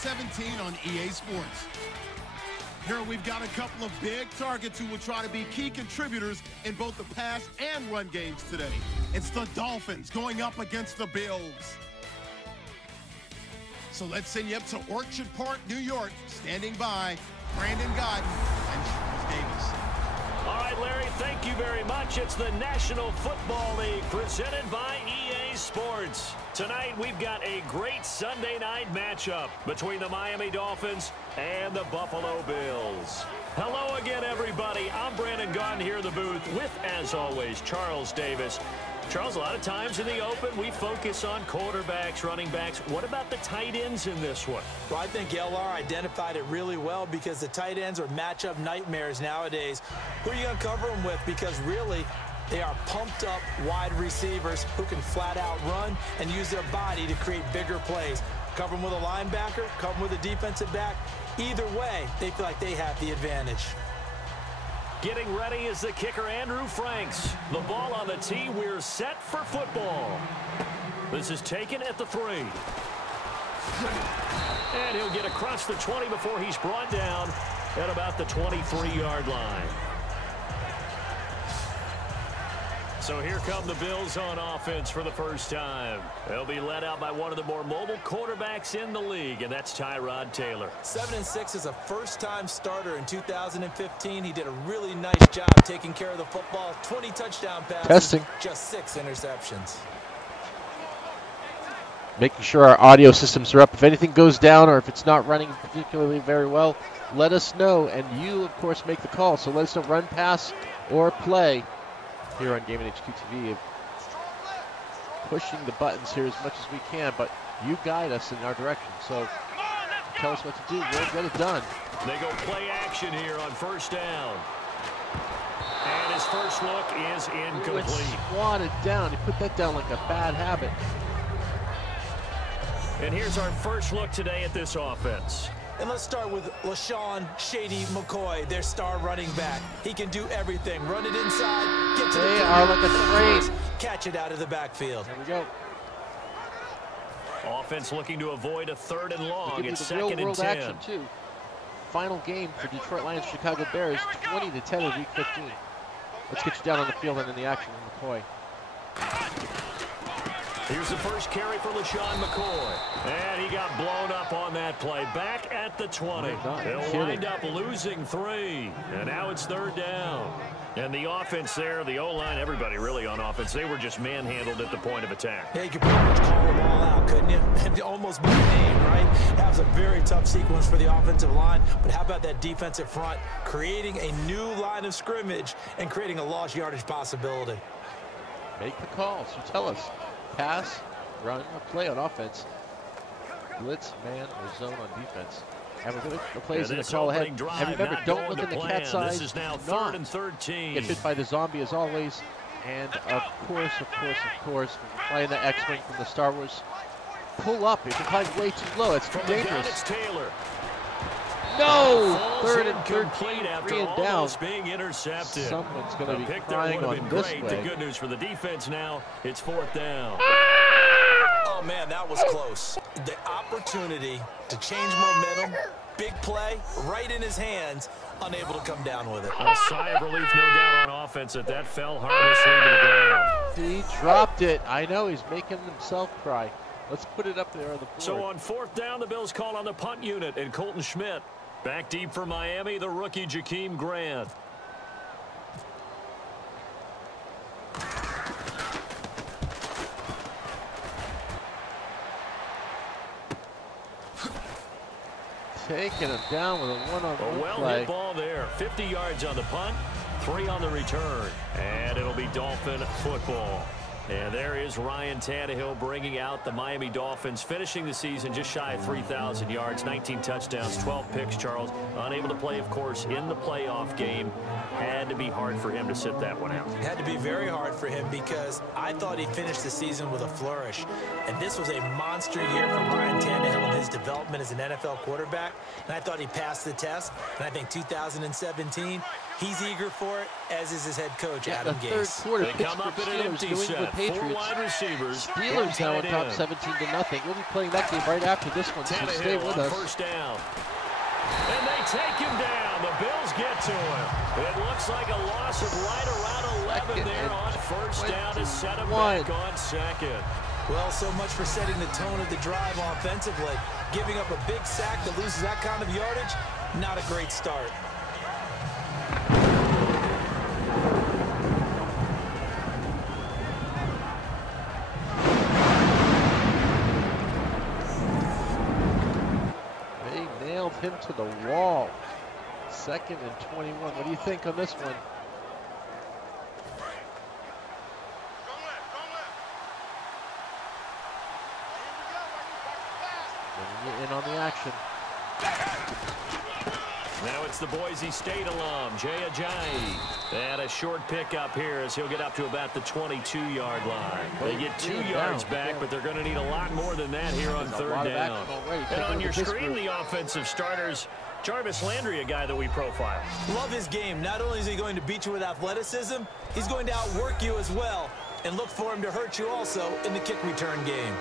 2017 on EA Sports. Here we've got a couple of big targets who will try to be key contributors in both the pass and run games today. It's the Dolphins going up against the Bills. So let's send you up to Orchard Park, New York. Standing by, Brandon Godden and Charles Davis. All right, Larry, thank you very much. It's the National Football League presented by EA Sports. Tonight, we've got a great Sunday night matchup between the Miami Dolphins and the Buffalo Bills. Hello again, everybody. I'm Brandon Godden here in the booth with, as always, Charles Davis. Charles, a lot of times in the open, we focus on quarterbacks, running backs. What about the tight ends in this one? Well, I think LR identified it really well because the tight ends are matchup nightmares nowadays. Who are you going to cover them with? Because really, they are pumped up wide receivers who can flat out run and use their body to create bigger plays. Cover them with a linebacker, cover them with a defensive back. Either way, they feel like they have the advantage. Getting ready is the kicker, Andrew Franks. The ball on the tee. We're set for football. This is taken at the 3. And he'll get across the 20 before he's brought down at about the 23-yard line. So here come the Bills on offense for the first time. They'll be led out by one of the more mobile quarterbacks in the league, and that's Tyrod Taylor. 7-6 as a first-time starter in 2015. He did a really nice job taking care of the football. 20 touchdown passes, just 6 interceptions. Making sure our audio systems are up. If anything goes down or if it's not running particularly very well, let us know. And you, of course, make the call. So let us know, run, pass, or play. Here on Gaming HQ TV, pushing the buttons here as much as we can, but you guide us in our direction. So tell us what to do. We'll get it done. They go play action here on first down. And his first look is incomplete. It's swatted down. He put that down like a bad habit. And here's our first look today at this offense. And let's start with LaShawn Shady McCoy, their star running back. He can do everything. Run it inside, get to they are like a train. Catch it out of the backfield. There we go. Offense looking to avoid a 3rd and long. It's 2nd and 10. Real-world action, too. Final game for Detroit Lions, Chicago Bears, 20-10 in Week 15. Let's get you down on the field and in the action with McCoy. Here's the first carry for LaShawn McCoy. And he got blown up on that play. Back at the 20. They'll wind up losing 3. And now it's 3rd down. And the offense there, the O-line, everybody really on offense, they were just manhandled at the point of attack. Yeah, you could pretty much call them all out, couldn't you? Almost by name, right? That was a very tough sequence for the offensive line. But how about that defensive front creating a new line of scrimmage and creating a lost yardage possibility? Make the call, so tell us. Pass, run, or play on offense. Blitz, man, or zone on defense. And we're going to play in the call ahead. And remember, don't look in the cat's eyes. This is now 3rd and 13. Get hit by the zombie as always. And of course, we're playing the X-Wing from the Star Wars. Pull up. If you're playing way too low, it's too dangerous. It's Taylor. No! 3rd and 13, after 3 and down. Being intercepted. Someone's going to be pick crying there on this great. play. The good news for the defense now, it's 4th down. Oh, man, that was close. The opportunity to change momentum, big play, right in his hands, unable to come down with it. A sigh of relief, no doubt, on offense that fell harmlessly to the ground. He dropped it. I know, he's making himself cry. Let's put it up there on the board. So on 4th down, the Bills call on the punt unit, and Colton Schmidt. Back deep for Miami, the rookie Jakeem Grant. Taking him down with a one-on-one well play. hit ball there. 50 yards on the punt, 3 on the return. And it'll be Dolphin football. And there is Ryan Tannehill bringing out the Miami Dolphins, finishing the season just shy of 3,000 yards, 19 touchdowns, 12 picks, Charles. Unable to play, of course, in the playoff game. Had to be hard for him to sit that one out. It had to be very hard for him because I thought he finished the season with a flourish. And this was a monster year for Ryan Tannehill in his development as an NFL quarterback. And I thought he passed the test. And I think 2017, he's eager for it, as is his head coach, Adam Gase. They come up in an empty set. Patriots. 4 wide receivers. Steelers now on top 17-0. We'll be playing that game right after this one, so stay with us. First down. And they take him down. The Bills get to him. It looks like a loss of right around 11 there on first down to set him back on second. Well, so much for setting the tone of the drive offensively. Giving up a big sack that loses that kind of yardage, not a great start. They nailed him to the wall. 2nd and 21. What do you think on this one? In on the action. Now it's the Boise State alum, Jay Ajayi. And a short pickup here as he'll get up to about the 22-yard line. They get 2 yards back, but they're going to need a lot more than that here on third down. And on your screen, the offensive starters, Jarvis Landry, a guy that we profile. Love his game. Not only is he going to beat you with athleticism, he's going to outwork you as well. And look for him to hurt you also in the kick return game.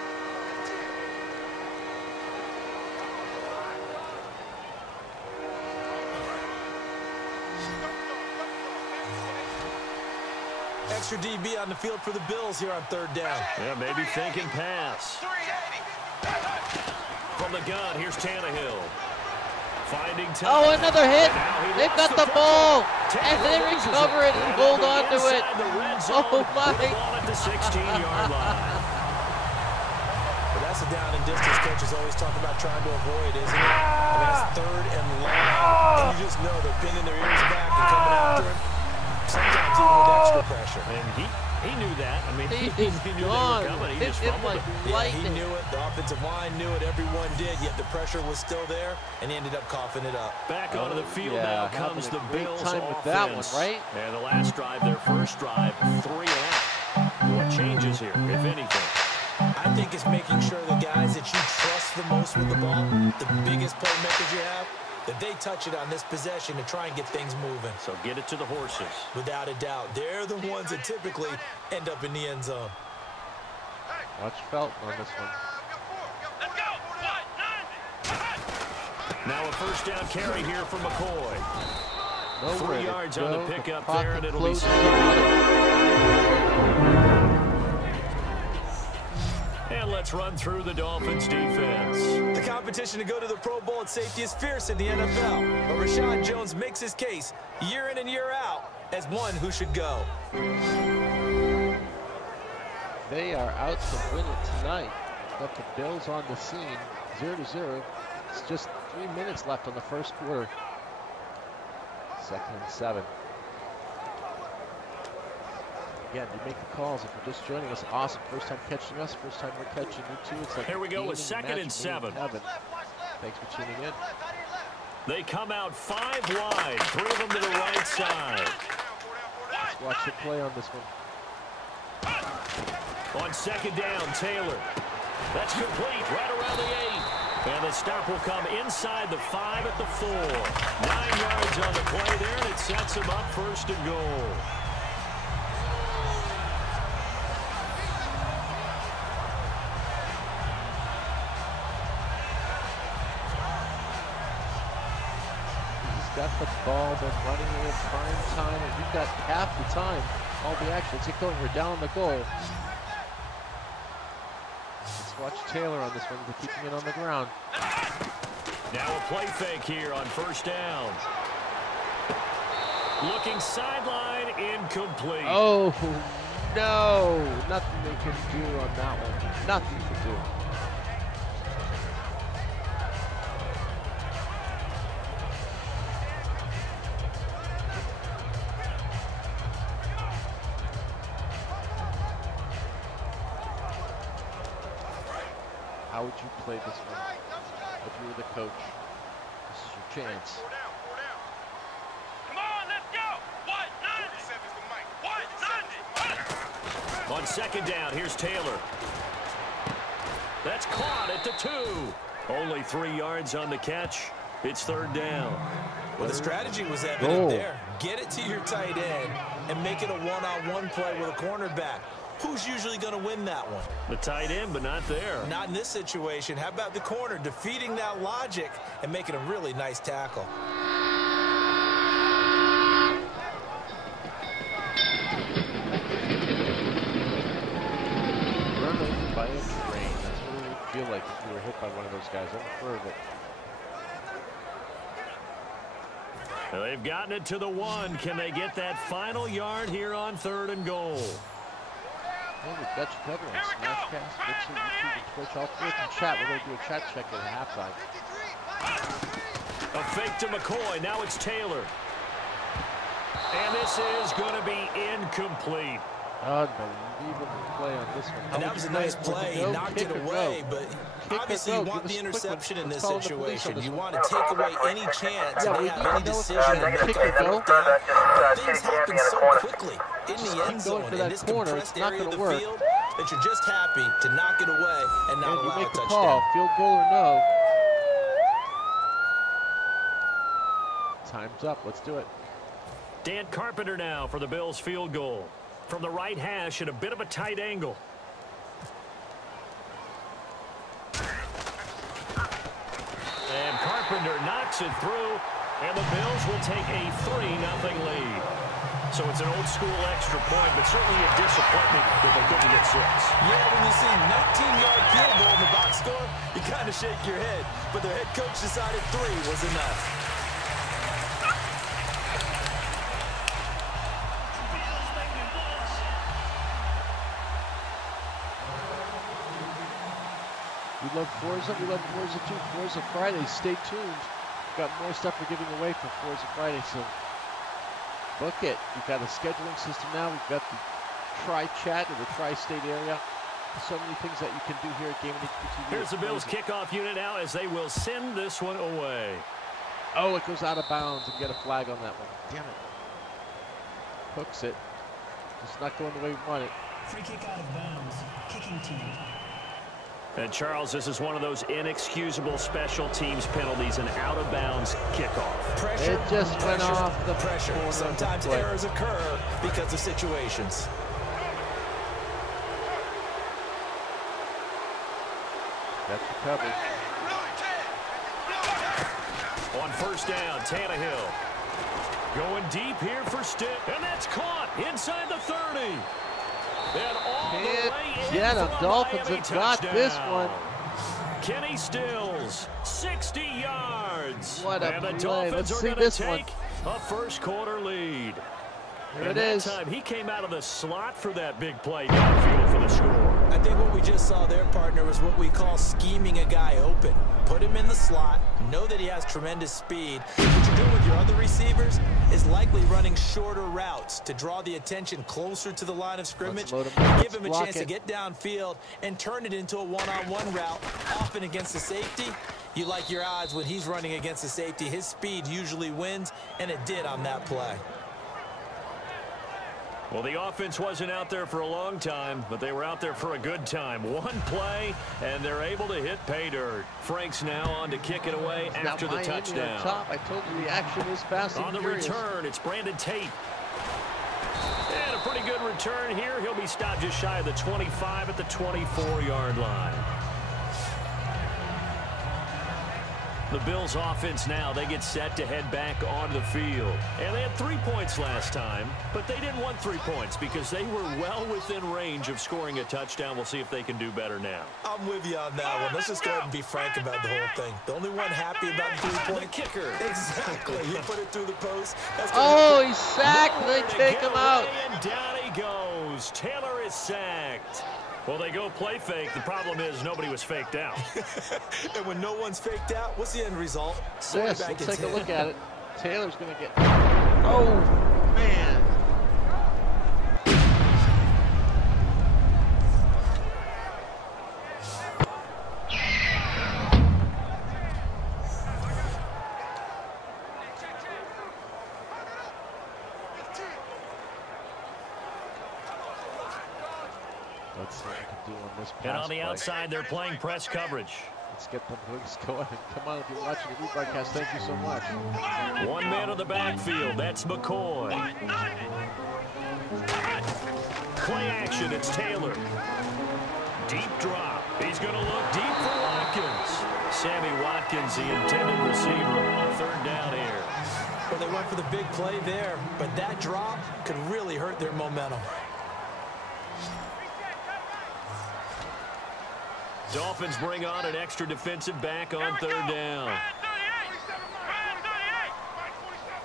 Extra DB on the field for the Bills here on third down. Yeah, maybe thinking pass. From the gun, here's Tannehill. Finding time. Oh, another hit. They've got the ball. And they recover it and hold on to it. Oh, my. At the 16-yard line. But that's a down and distance coaches always talk about trying to avoid, isn't it? I mean, that's third and long. And you just know they're pinning their ears back and coming after him. Sometimes even with extra pressure. And he knew that. I mean, he knew they were coming. He just fumbled it. Yeah, he knew it. The offensive line knew it. Everyone did. Yet the pressure was still there, and he ended up coughing it up. Back onto the field now comes the Bills time offense. with that one, right? And the last drive, their first drive, 3 and out. What changes here, if anything? I think it's making sure the guys that you trust the most with the ball, the biggest playmakers you have, that they touch it on this possession to try and get things moving. So get it to the horses. Without a doubt. They're the ones that typically end up in the end zone. Watch Felton on this one. Now a first down carry here from McCoy. 3 yards on the pickup there, and it'll be And let's run through the Dolphins defense. The competition to go to the Pro Bowl at safety is fierce in the NFL. But Rashad Jones makes his case year in and year out as one who should go. They are out to win it tonight. Got the Bills on the scene, 0-0. It's just 3 minutes left on the first quarter. 2nd and 7. Again, you make the calls if you're just joining us. Awesome. First time catching us, first time we're catching you too. It's like here we go with 2nd and 7. Thanks for tuning in. They come out 5 wide, 3 of them to the right side. Let's watch the play on this one. On 2nd down, Taylor. That's complete, right around the 8. And the stop will come inside the 5 at the 4. 9 yards on the play there, and it sets him up 1st and goal. Got the ball, been running it in prime time, and you've got half the time, all the action. It's going, we're down the goal. Let's watch Taylor on this one. They're keeping it on the ground. Now a play fake here on 1st down. Looking sideline, incomplete. Oh, no. Nothing they can do on that one. Nothing to do. How would you play this one if you were the coach? This is your chance. Come on, let's go! On 2nd down, here's Taylor. That's caught at the 2. Only 3 yards on the catch. It's 3rd down. Well, the strategy was evident there. Get it to your tight end and make it a one-on-one play with a cornerback. who's usually going to win that one? The tight end, but not there. Not in this situation. How about the corner defeating that logic and making a really nice tackle? By a train. That's what it would feel like if you were hit by one of those guys. I'm sure of it. Well, they've gotten it to the 1. Can they get that final yard here on 3rd and goal? Well, we've got you covered on Smashcast, Mixer, YouTube, and Twitch. All three can chat. We're going to do a chat check at halftime. A fake to McCoy. Now it's Taylor. And this is going to be incomplete. Unbelievable play on this one. And that was a nice play. He knocked it away, but obviously you want the interception in this situation. You want to take away any chance to have any decision to make a fourth down. Things happen so quickly in the end zone in this compressed area of the field that you're just happy to knock it away and not allow a touchdown. Call, field goal or no. Time's up. Let's do it. Dan Carpenter now for the Bills field goal. From the right hash at a bit of a tight angle. And Carpenter knocks it through, and the Bills will take a 3-0 lead. So it's an old-school extra point, but certainly a disappointment that they couldn't get 6. Yeah, when you see 19-yard field goal in the box score, you kind of shake your head. But their head coach decided 3 was enough. We love Forza. We love Forza too. Forza Friday. Stay tuned. We've got more stuff we're giving away for Forza Friday, so book it. We've got a scheduling system now. We've got the Tri-Chat in the Tri-State area. So many things that you can do here at Gaming TV. Here's the Bills kickoff unit now as they will send this one away. Oh, it goes out of bounds and get a flag on that one. Damn it. Hooks it. It's not going the way we want it. Free kick out of bounds. Kicking team. And Charles, this is one of those inexcusable special teams penalties, an out-of-bounds kickoff. Pressure. It just went off the pressure. Sometimes errors occur because of situations. That's covered. On first down, Tannehill. Going deep here for Stick. And that's caught inside the 30. And all the way in Yeah, the for a Dolphins Miami have got touchdown. this one. Kenny Stills, 60 yards. What a and the play. Dolphins Let's are see going this to one. take a first-quarter lead. Here and it that is. time, he came out of the slot for that big play downfield for the score. I think what we just saw there, partner, was what we call scheming a guy open. Put him in the slot, know that he has tremendous speed. What you're doing with your other receivers is likely running shorter routes to draw the attention closer to the line of scrimmage, give him a chance to get downfield and turn it into a one-on-one route, often against the safety. You like your odds when he's running against the safety. His speed usually wins, and it did on that play. Well, the offense wasn't out there for a long time, but they were out there for a good time. One play, and they're able to hit pay dirt. Frank's now on to kick it away after the touchdown. Top. I told you the action is fast. On the return, it's Brandon Tate. And a pretty good return here. He'll be stopped just shy of the 25 at the 24-yard line. The Bills offense now, they get set to head back onto the field. And they had 3 points last time, but they didn't want 3 points because they were well within range of scoring a touchdown. We'll see if they can do better now. I'm with you on that one. Let's just go ahead and be frank about the whole thing. The only one happy about the 3-point kicker. Exactly. You put it through the post. Oh, he's sacked. They take him out. And down he goes. Taylor is sacked. Well, they go play fake. The problem is nobody was faked out. And when no one's faked out, what's the end result? Yes, let's take a look at it. Taylor's going to get... Oh, man. Let's see what we can do on this pass And on the play. outside, they're playing press coverage. Let's get the moves going. Come on, if you're watching the rebroadcast, thank you so much. One man on the backfield. That's McCoy. play action. It's Taylor. Deep drop. He's going to look deep for Watkins. Sammy Watkins, the intended receiver. Third down here. Well, they went for the big play there, but that drop could really hurt their momentum. Dolphins bring on an extra defensive back on third down.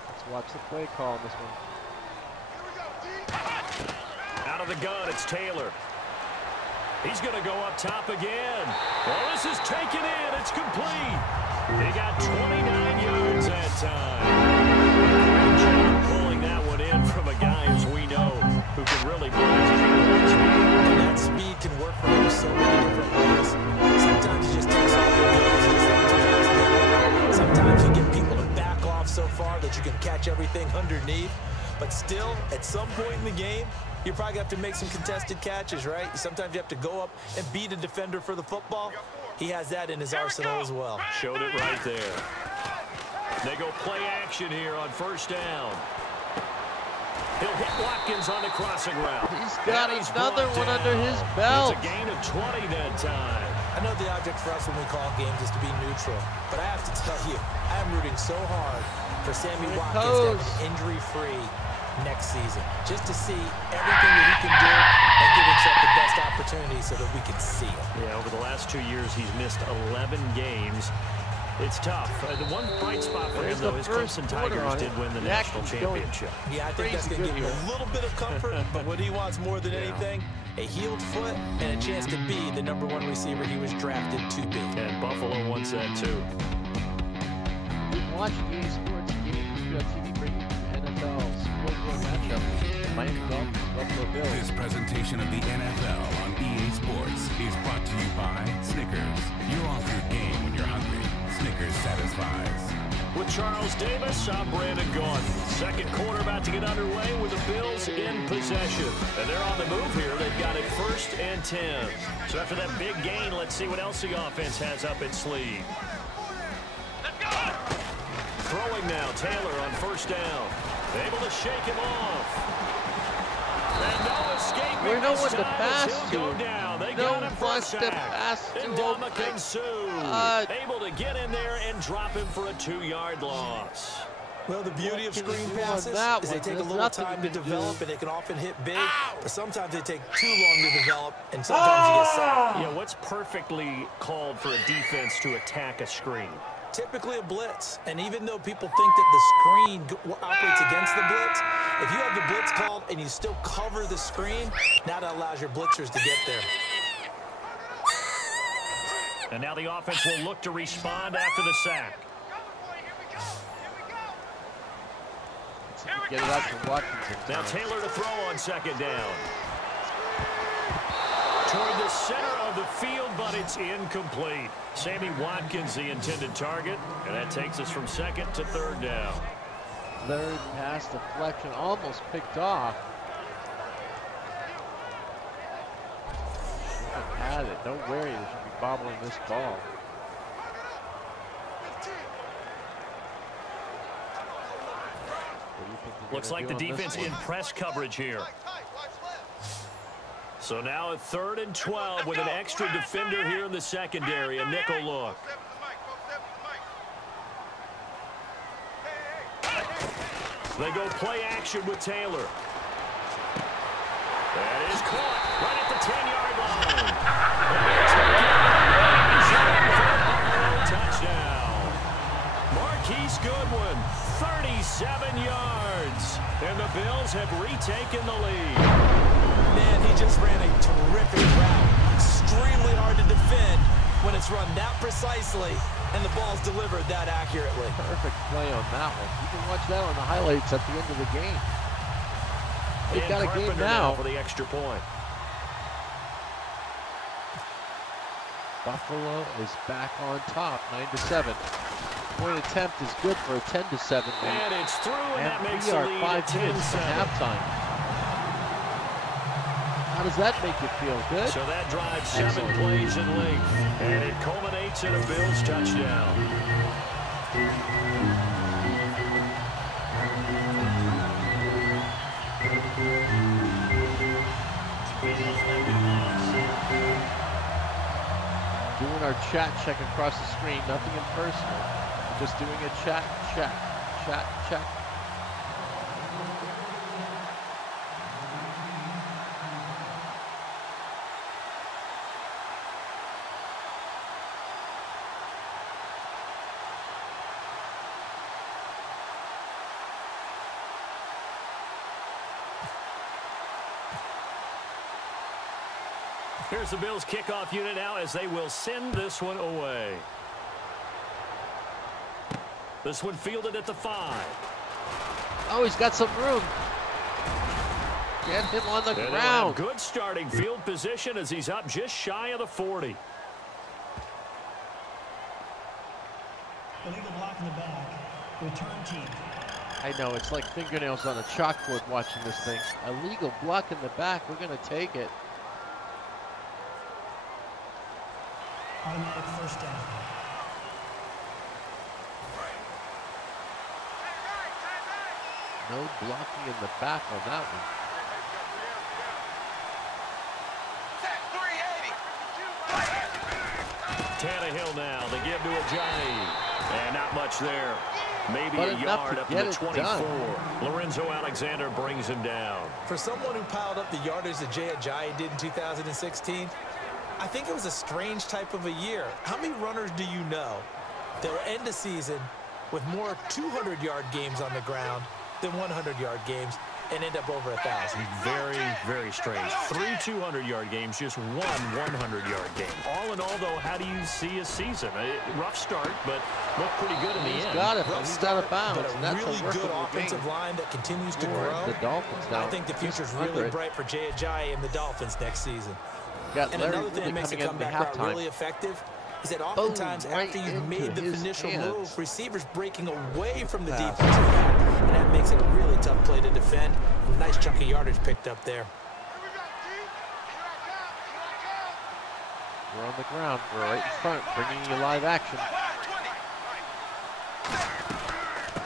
Let's watch the play call on this one. Out of the gun, it's Taylor. He's going to go up top again. Well, this is taken in. It's complete. He got 29 yards that time. Great job pulling that one in from a guy, as we know, who can really blaze his own speed. And that speed can work for him so many different ways. Sometimes he just takes off and goes. Sometimes you get people to back off so far that you can catch everything underneath. But still, at some point in the game, you're probably going to have to make some contested catches, right? Sometimes you have to go up and beat a defender for the football. He has that in his arsenal as well. Showed it right there. They go play action here on first down. He'll hit Watkins on the crossing route. He's got another one under his belt. It's a gain of 20 that time. I know the object for us when we call games is to be neutral, but I have to tell you, I am rooting so hard for Sammy Watkins to have an injury-free next season, just to see everything that he can do and give himself the best opportunity so that we can see it. Yeah, over the last 2 years, he's missed 11 games. It's tough. The one bright spot for him, though, is Clemson Tigers did win the national championship. Yeah, I think that's going to give him a little bit of comfort, but what he wants more than anything, a healed foot and a chance to be the #1 receiver he was drafted to be. And Buffalo wants that, too. We've watched EA Sports games, TV bringing NFL Super Bowl matchup. Miami Dolphins, Buffalo Bills. This presentation of the NFL on EA Sports is brought to you by Snickers. You're off your game when you're hungry. Snickers satisfies. With Charles Davis, I'm Brandon Gordon. Second quarter about to get underway with the Bills in possession. And they're on the move here. They've got it 1st and 10. So after that big gain, let's see what else the offense has up its sleeve. Throwing now, Taylor on 1st down. Able to shake him off. And no escaping. We're no this one to time pass as he'll go down. They No got him for a wants to sack. pass to And him. able to get in there and drop him for a 2-yard loss. Well, the beauty of What can you screen do on passes that is they one? take a There's little nothing time you to can develop, do. and they can often hit big, but sometimes they take too long to develop, and sometimes you get sacked. Yeah, what's perfectly called for a defense to attack a screen? Typically a blitz, and even though people think that the screen operates against the blitz, if you have the blitz called and you still cover the screen, now that allows your blitzers to get there. And now the offense will look to respond after the sack. Get it out to Watkins. Now Taylor to throw on 2nd down. Toward the center of the field, but it's incomplete. Sammy Watkins, the intended target, and that takes us from 2nd to 3rd down. Third pass deflection, almost picked off. Should have had it. Don't worry, they should be bobbling this ball. What do you think they're Looks gonna like the do on this defense in one? press coverage here. So now a 3rd and 12 with an extra defender here in the secondary, a nickel look. They go play action with Taylor. That is caught right at the 10-yard line. Touchdown. Marquise Goodwin, 37 yards. And the Bills have retaken the lead. Man, he just ran a terrific route. Extremely hard to defend when it's run that precisely and the ball's delivered that accurately. Perfect play on that one. You can watch that on the highlights at the end of the game. They've got a game now. For the extra point. Buffalo is back on top, 9-7. Point attempt is good for a 10-7 lead. And it's through, and that makes we the are lead 5 minutes from 10-7. halftime. How does that make you feel? Good? So that drives 7 plays in length, and it culminates in a Bills touchdown. Doing our chat check across the screen, nothing impersonal. We're just doing a chat check. Chat check. Here's the Bills kickoff unit now as they will send this one away. This one fielded at the 5. Oh, he's got some room. Get him on the ground. Good starting field position as he's up just shy of the 40. Illegal block in the back. Return team. I know, it's like fingernails on a chalkboard watching this thing. Illegal block in the back. We're going to take it. Automatic first down. No blocking in the back on that one. Tannehill now. They give to Ajayi. And not much there. Maybe a yard up to the 24. Lorenzo Alexander brings him down. For someone who piled up the yardage that Jay Ajayi did in 2016, I think it was a strange type of a year. How many runners do you know that will end the season with more 200-yard games on the ground than 100-yard games and end up over 1,000? Very, very strange. 3 200-yard games, just 1 100-yard game. All in all, though, how do you see a season? A rough start, but looked pretty good in the end. He's got it. He's got a bounce. But a really good offensive line that continues to grow. The Dolphins now. I think the future's really bright for Jay Ajayi and the Dolphins next season. And another thing that makes a comeback route really effective is that oftentimes after you've made the initial move, receivers breaking away from the defensive back, and that makes it a really tough play to defend. A nice chunk of yardage picked up there. We're on the ground. We're right in front, bringing you live action.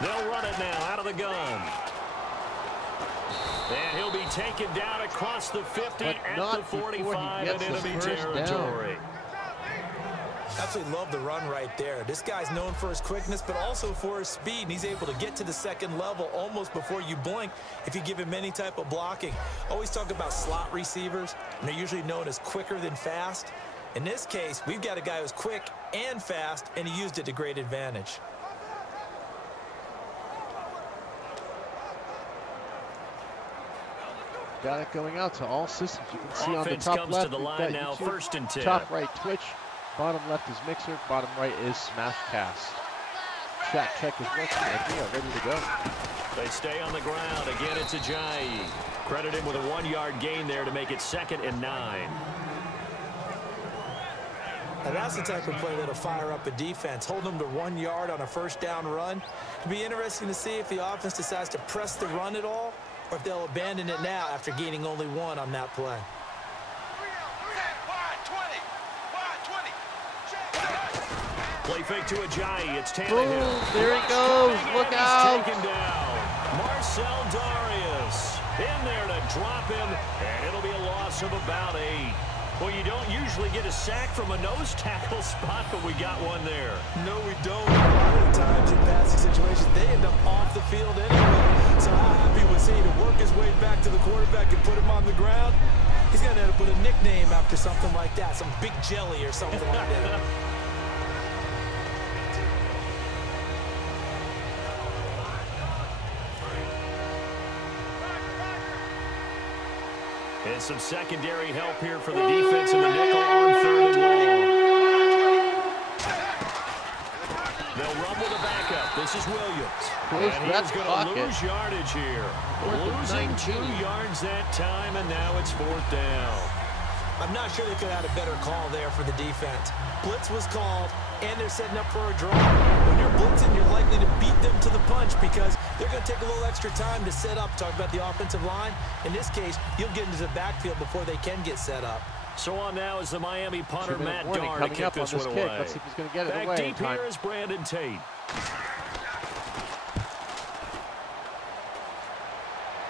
They'll run it now out of the gun. And he'll be taken down across the 50 at the 45 and enemy territory. Absolutely love the run right there. This guy's known for his quickness, but also for his speed. And he's able to get to the second level almost before you blink if you give him any type of blocking. Always talk about slot receivers, and they're usually known as quicker than fast. In this case, we've got a guy who's quick and fast, and he used it to great advantage. Got it going out to all systems. You can see Offense on the top comes left, to the line now, YouTube, 1st and 10. Top right Twitch, bottom left is Mixer, bottom right is Smashcast. Chat check is working, and we are ready to go. They stay on the ground. Again, it's Ajayi. Credit him with a 1-yard gain there to make it 2nd and 9. And that's the type of play that'll fire up a defense, hold them to 1 yard on a first down run. It'll be interesting to see if the offense decides to press the run at all, or if they'll abandon it now after gaining only 1 on that play. Play fake to Ajayi. It's Tannehill. Boom, there he goes. Look out. Taken down. Marcel Darius in there to drop him, and it'll be a loss of about 8. Well, you don't usually get a sack from a nose tackle spot, but we got one there. No, we don't. A lot of the times in passing situations, they end up off the field anyway. So how happy was he to work his way back to the quarterback and put him on the ground? He's going to end up with a nickname after something like that, some Big Jelly or something like that. And some secondary help here for the defense in the nickel on 3rd and long. They'll run with a backup. This is Williams. And he's going to lose yardage here. Losing 2 yards that time, and now it's 4th down. I'm not sure they could have had a better call there for the defense. Blitz was called, and they're setting up for a draw. When you're blitzing, you're likely to beat them to the punch because they're going to take a little extra time to set up. Talk about the offensive line. In this case, you'll get into the backfield before they can get set up. So on now is the Miami punter, Matt Darr, to kick this one away. Let's see if he's going to get it away. Back deep here is Brandon Tate.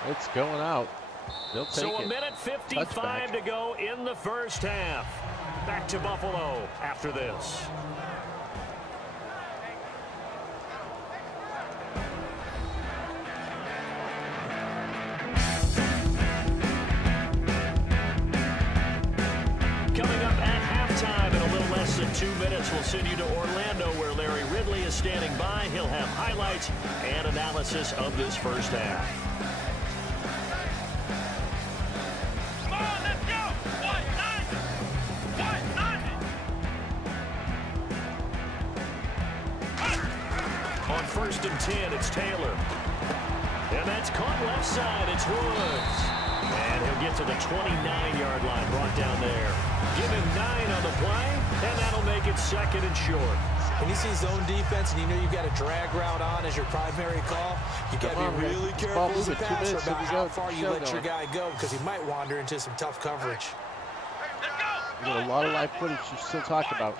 It's going out. They'll take it. So a minute 55 to go in the first half. back to Buffalo after this. Coming up at halftime in a little less than 2 minutes, we'll send you to Orlando where Larry Ridley is standing by. He'll have highlights and analysis of this first half. On 1st and 10, it's Taylor. And that's caught left side. It's Woods. And he'll get to the 29-yard line, brought down there. Give him 9 on the play, and that'll make it 2nd and short. When you see zone defense and you know you've got a drag route on as your primary call, you got to be really careful as a passer about how far you let your guy go because he might wander into some tough coverage. You got a lot of live footage you still talk about.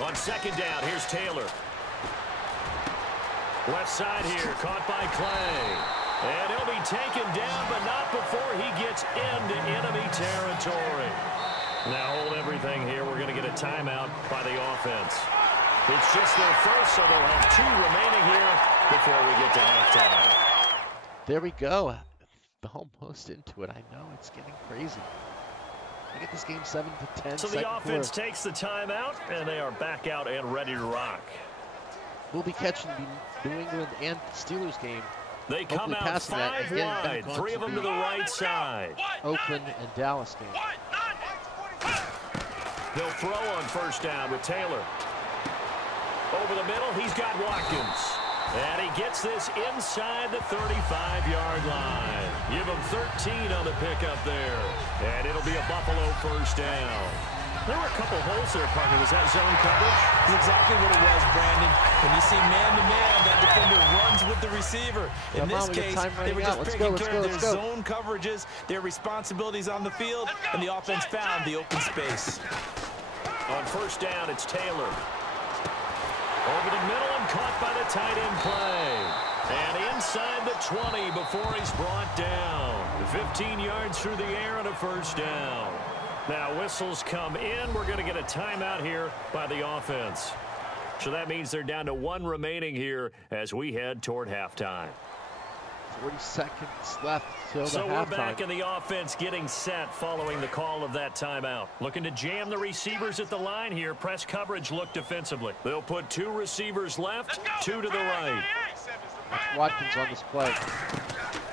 On 2nd down, here's Taylor. Left side here, caught by Clay. And he'll be taken down, but not before he gets into enemy territory. Now hold everything here. We're going to get a timeout by the offense. It's just their first, so they'll have 2 remaining here before we get to halftime. There we go. Almost into it. I know it's getting crazy. Look at this game, 7-10. So the offense takes the timeout, and they are back out and ready to rock. We'll be catching the New England and Steelers game. They come out 5 wide, 3 of them to the right side. Oakland and Dallas game. They'll throw on 1st down with Taylor. Over the middle, he's got Watkins. And he gets this inside the 35-yard line. Give him 13 on the pickup there. And it'll be a Buffalo 1st down. There were a couple holes there, partner. Was that zone coverage? That's exactly what it was, Brandon. When you see man-to-man, that defender runs with the receiver. In this case, they were just taking care of their zone coverages, their responsibilities on the field, and the offense found the open space. On 1st down, it's Taylor. Over the middle and caught by the tight end play. And inside the 20 before he's brought down. 15 yards through the air and a 1st down. Now whistles come in. We're going to get a timeout here by the offense. So that means they're down to 1 remaining here as we head toward halftime. 40 seconds left till the halftime. So we're back in the offense getting set following the call of that timeout. Looking to jam the receivers at the line here. Press coverage look defensively. They'll put 2 receivers left, 2 to the right. That's Watkins on this play.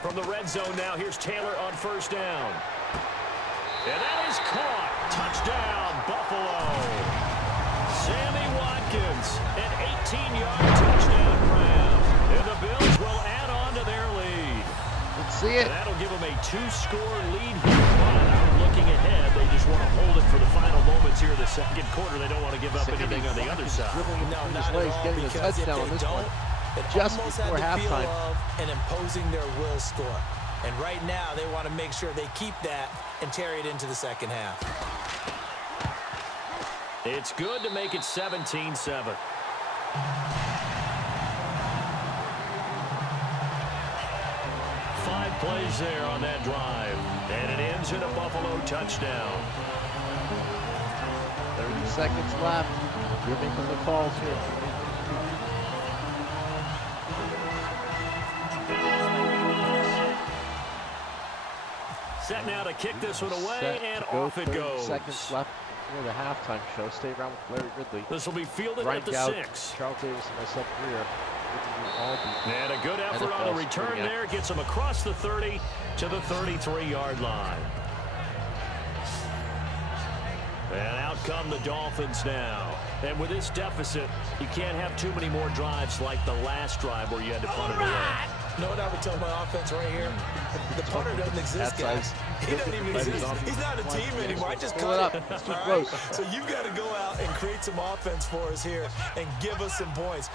From the red zone now, here's Taylor on 1st down. And that is caught. Touchdown, Buffalo. Sammy Watkins, an 18-yard touchdown grab. And the Bills will add on to their lead. Let's see it. And that'll give them a 2-score lead here. But looking ahead, they just want to hold it for the final moments here of the 2nd quarter. They don't want to give up anything on the other side. No, not at all, getting a because if touchdown on they this one. don't, it Just almost before had the feel halftime. of an imposing their will score. And right now, they want to make sure they keep that and carry it into the 2nd half. It's good to make it 17-7. 5 plays there on that drive. And it ends in a Buffalo touchdown. 30 seconds left. You're making the calls here. Set now to kick this one away, and off it goes. 30 seconds left for the halftime show. Stay around with Larry Ridley. This will be fielded Ryan at the Goudt, 6. Charles Davis and myself here. And a good effort on the return there. Gets him across the 30 to the 33-yard line. And out come the Dolphins now. And with this deficit, you can't have too many more drives like the last drive where you had to punt it away. You know what I would tell my offense right here? The punter doesn't exist, guys. He doesn't even exist. He's not a team anymore. I just cut it. It's too close. So you've got to go out and create some offense for us here and give us some points.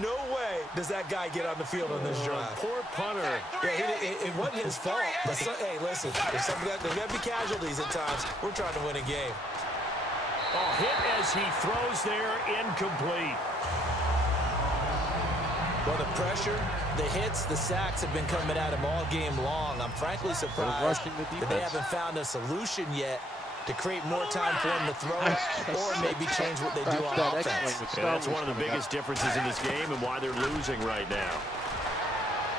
No way does that guy get on the field on this drive. Poor punter. Yeah, it wasn't his fault. But hey, listen, there's got to be casualties at times. We're trying to win a game. Oh, hit as he throws there, incomplete. Well, the pressure, the hits, the sacks have been coming at him all game long. I'm frankly surprised that they haven't found a solution yet to create more time for them to throw it, or maybe change what they do on offense. That's one of the biggest differences in this game and why they're losing right now.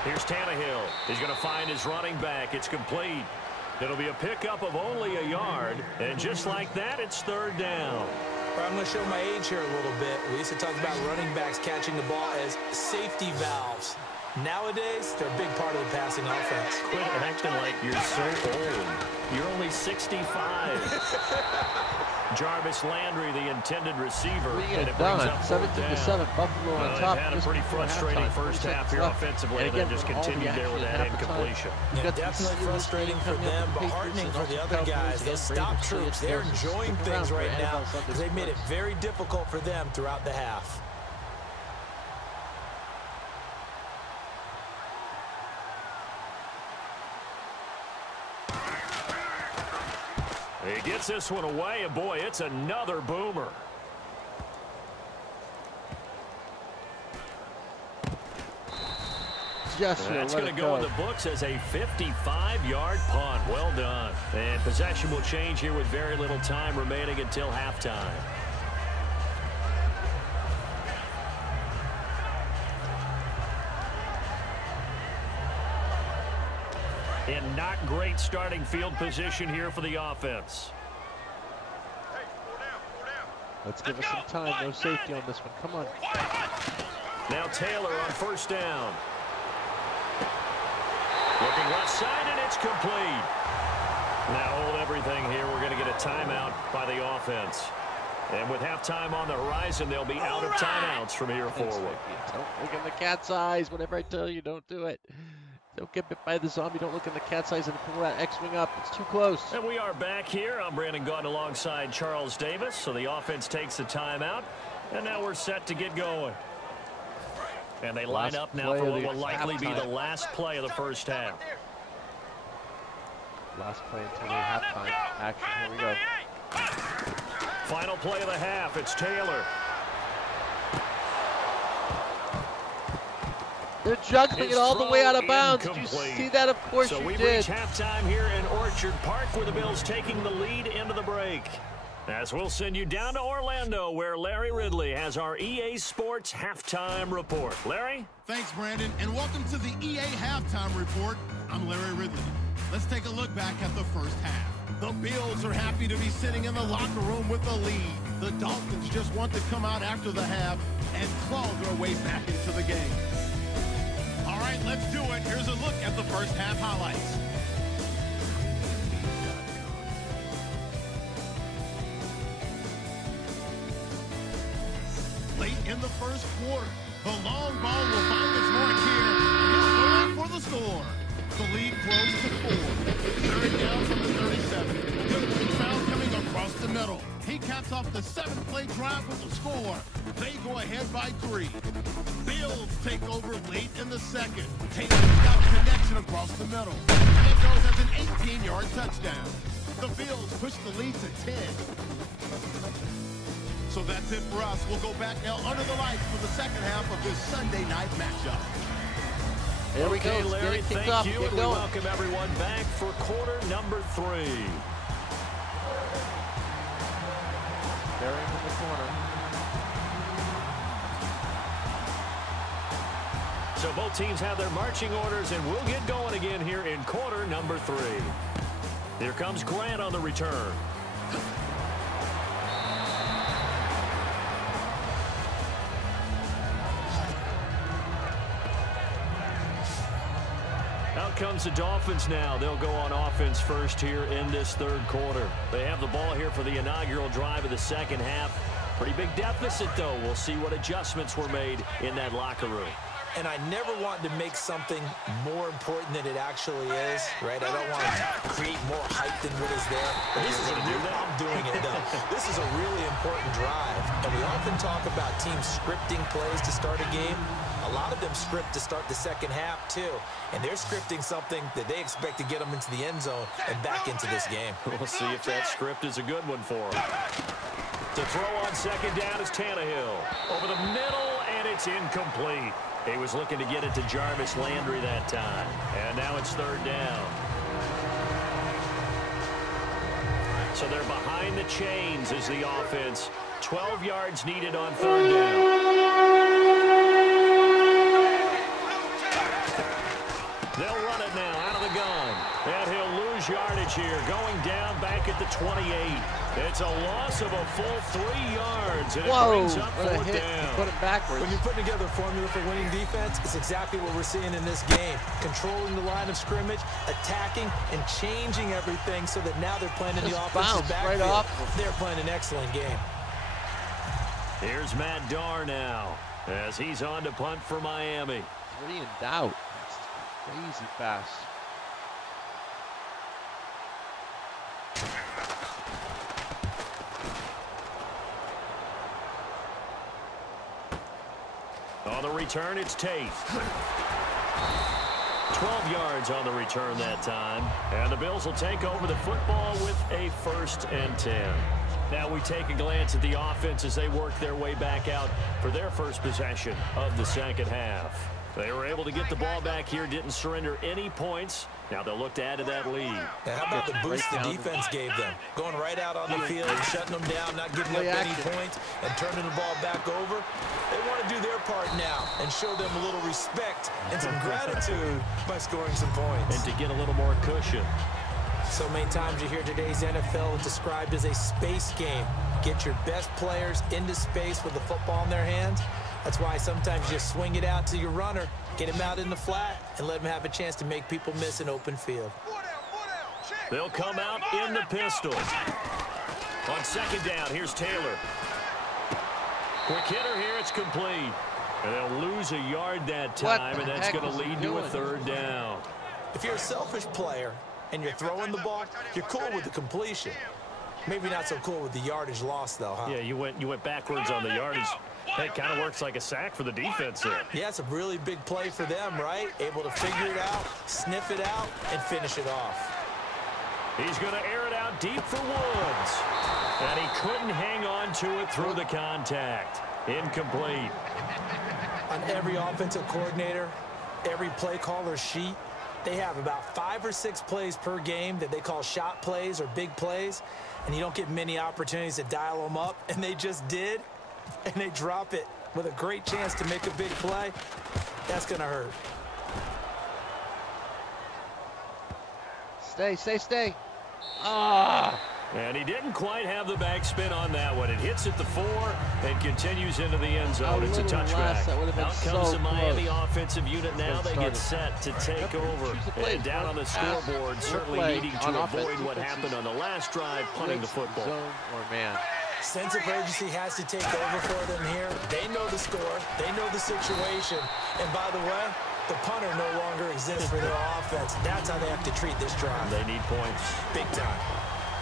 Here's Tannehill. He's going to find his running back. It's complete. It'll be a pickup of only a yard, and just like that, it's third down. I'm going to show my age here a little bit. We used to talk about running backs catching the ball as safety valves. Nowadays, they're a big part of the passing offense. Quit acting like you're so old. You're only 65. Jarvis Landry, the intended receiver. And it brings up 17-7. Buffalo on top. They've had a pretty frustrating first half here offensively, and then just continued there with that incompletion. Yeah, definitely frustrating for them, but heartening for the other guys. Those stop troops, they're enjoying things right now because they made it very difficult for them throughout the half. He gets this one away, and boy, it's another boomer. That's going to go in the books as a 55-yard punt. Well done. And possession will change here with very little time remaining until halftime. In not great starting field position here for the offense. Let's give us some time. No safety on this one. Come on. Now Taylor on first down. Looking left side, and it's complete. Now hold everything here. We're going to get a timeout by the offense. And with halftime on the horizon, they'll be out of timeouts from here forward. Don't look in the cat's eyes. Whenever I tell you, don't do it. Don't get bit by the zombie. Don't look in the cat's eyes and pull that X-wing up. It's too close. And we are back here. I'm Brandon Gaunt alongside Charles Davis. So the offense takes a timeout. And now we're set to get going. And they line up now for what will likely be the last play of the first half. Last play until the halftime action. Here we go. Final play of the half. It's Taylor. They're juggling it all the way out of bounds. Did you see that? Of course you did. So we reach halftime here in Orchard Park with the Bills taking the lead into the break. As we'll send you down to Orlando, where Larry Ridley has our EA Sports Halftime Report. Larry? Thanks, Brandon, and welcome to the EA Halftime Report. I'm Larry Ridley. Let's take a look back at the first half. The Bills are happy to be sitting in the locker room with the lead. The Dolphins just want to come out after the half and claw their way back into the game. All right, let's do it. Here's a look at the first half highlights. Late in the first quarter, the long ball will find its mark here. He's going for the score. The lead grows to 4. Third down from the 37. Good foul coming across the middle. He caps off the 7-play drive with a score. They go ahead by 3. Bills take over late in the second. Taylor's got a connection across the middle. And it goes as an 18-yard touchdown. The Bills push the lead to 10. So that's it for us. We'll go back now under the lights for the second half of this Sunday night matchup. There we go. Larry, thank you. And we welcome everyone back for quarter number 3. They're in the corner. So both teams have their marching orders, and we'll get going again here in quarter number 3. Here comes Grant on the return. Out comes the Dolphins now. They'll go on offense first here in this third quarter. They have the ball here for the inaugural drive of the second half. Pretty big deficit, though. We'll see what adjustments were made in that locker room. And I never want to make something more important than it actually is, right? I don't want to create more hype than what is there. But this is I'm doing it, though. This is a really important drive. And we often talk about teams scripting plays to start a game. A lot of them script to start the second half, too. And they're scripting something that they expect to get them into the end zone and back into this game. We'll see if that script is a good one for them. To throw on second down is Tannehill. Over the middle, and it's incomplete. He was looking to get it to Jarvis Landry that time. And now it's third down. So they're behind the chains as the offense. 12 yards needed on third down. They'll run it now out of the gun. And he'll lose yardage here, going down back at the 28. It's a loss of a full 3 yards, and it brings up fourth down. Put it backwards. When you're putting together a formula for winning defense, it's exactly what we're seeing in this game. Controlling the line of scrimmage, attacking, and changing everything so that now they're playing in the offensive backfield. Right off. They're playing an excellent game. Here's Matt Darr now as he's on to punt for Miami. 3 and out. Crazy fast. On the return, it's Tate. 12 yards on the return that time. And the Bills will take over the football with a 1st and 10. Now we take a glance at the offense as they work their way back out for their first possession of the second half. They were able to get the ball back here, didn't surrender any points. Now they'll look to add to that lead. And how about the boost the defense gave them? Going right out on the field, shutting them down, not giving up any points, and turning the ball back over. They want to do their part now and show them a little respect and some gratitude by scoring some points. And to get a little more cushion. So many times you hear today's NFL described as a space game. Get your best players into space with the football in their hands. That's why sometimes you just swing it out to your runner, get him out in the flat, and let him have a chance to make people miss an open field. They'll come out in the pistol. On second down, here's Taylor. Quick hitter here, it's complete. And they'll lose a yard that time, and that's going to lead to a 3rd down. If you're a selfish player and you're throwing the ball, you're cool with the completion. Maybe not so cool with the yardage loss, though, huh? Yeah, you went backwards on the yardage. That kind of works like a sack for the defense there. Yeah, it's a really big play for them, right? Able to figure it out, sniff it out, and finish it off. He's going to air it out deep for Woods. And he couldn't hang on to it through the contact. Incomplete. On every offensive coordinator, every play caller sheet, they have about 5 or 6 plays per game that they call shot plays or big plays, and you don't get many opportunities to dial them up, and they just did, and they drop it with a great chance to make a big play. That's going to hurt. Stay. Ah! And he didn't quite have the backspin on that one. It hits at the 4 and continues into the end zone. It's a touchback. Out comes the Miami offensive unit now. They get set to take over. And down on the scoreboard, certainly needing to avoid what happened on the last drive, punting the football. Zone or man. Sense of urgency has to take over for them here. They know the score. They know the situation. And by the way, the punter no longer exists for their offense. That's how they have to treat this drive. They need points. Big time.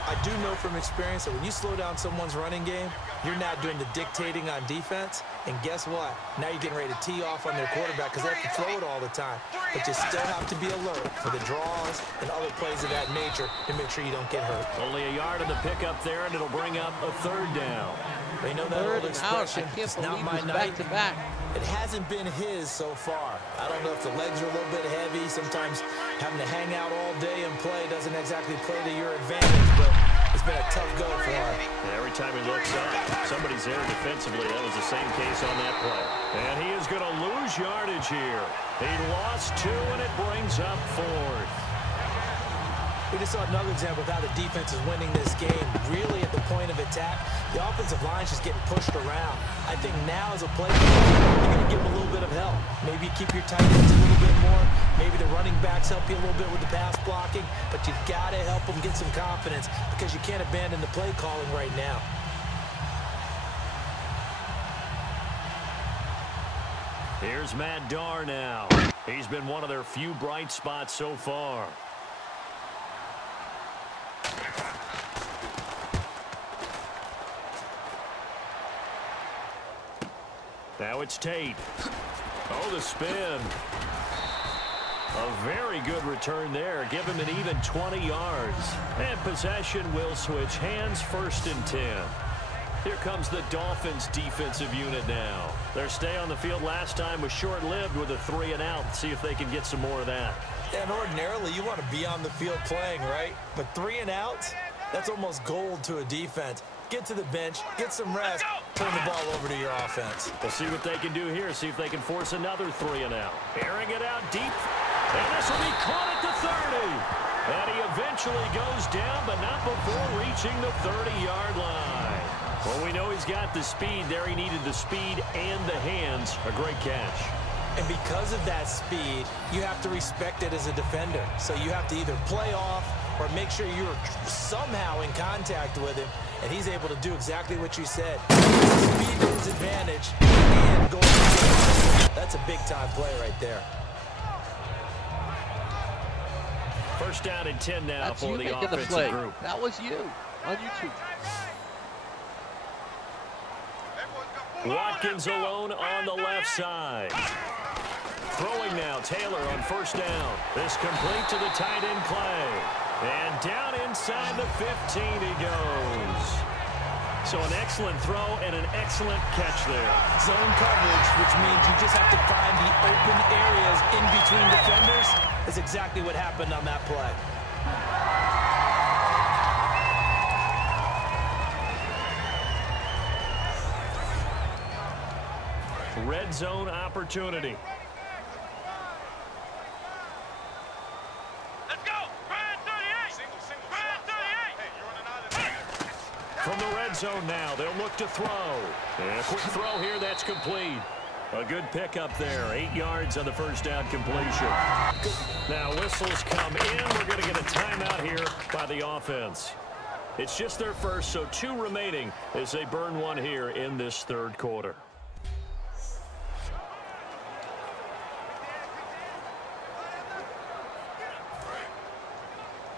I do know from experience that when you slow down someone's running game, you're not doing the dictating on defense. And guess what? Now you're getting ready to tee off on their quarterback because they have to throw it all the time. But you still have to be alert for the draws and other plays of that nature to make sure you don't get hurt. Only a yard of the pickup there, and it'll bring up a 3rd down. They know that old expression, it's not my night. Back-to-back. It hasn't been his so far. I don't know if the legs are a little bit heavy. Sometimes having to hang out all day and play doesn't exactly play to your advantage, but it's been a tough go for him. And every time he looks up, somebody's there defensively. That was the same case on that play. And he is going to lose yardage here. He lost 2, and it brings up 4th. We just saw another example of how the defense is winning this game. Really at the point of attack, the offensive line is just getting pushed around. I think now as a play, you're going to give them a little bit of help. Maybe keep your tight ends a little bit more. Maybe the running backs help you a little bit with the pass blocking. But you've got to help them get some confidence because you can't abandon the play calling right now. Here's Matt Darr now. He's been one of their few bright spots so far. Now it's Tate. Oh, the spin. A very good return there. Give him an even 20 yards. And possession will switch hands, 1st and 10. Here comes the Dolphins defensive unit now. Their stay on the field last time was short-lived with a 3 and out. See if they can get some more of that. And ordinarily, you want to be on the field playing, right? But 3 and out, That's almost gold to a defense. Get to the bench, get some rest, turn the ball over to your offense. We'll see what they can do here, see if they can force another 3 and out. Airing it out deep, and this will be caught at the 30. And he eventually goes down, but not before reaching the 30-yard line. Well, we know he's got the speed there. He needed the speed and the hands. A great catch. And because of that speed, you have to respect it as a defender. So you have to either play off or make sure you're somehow in contact with him, and he's able to do exactly what you said. Speed to his advantage and go. That's a big-time play right there. First down and 10 now. That's for you the making offensive the play. group. That was you on YouTube. Watkins alone on the left side. Throwing now, Taylor on first down. This complete to the tight end Clay. And down inside the 15 he goes. So an excellent throw and an excellent catch there. Zone coverage, which means you just have to find the open areas in between defenders. That's exactly what happened on that play. Red zone opportunity. Let's go! Brad 38! Brad 38! Hey, you're running out of there. From the red zone now, they'll look to throw. And a quick throw here, that's complete. A good pickup there. 8 yards on the first down completion. Now whistles come in. We're going to get a timeout here by the offense. It's just their first, so 2 remaining as they burn one here in this third quarter.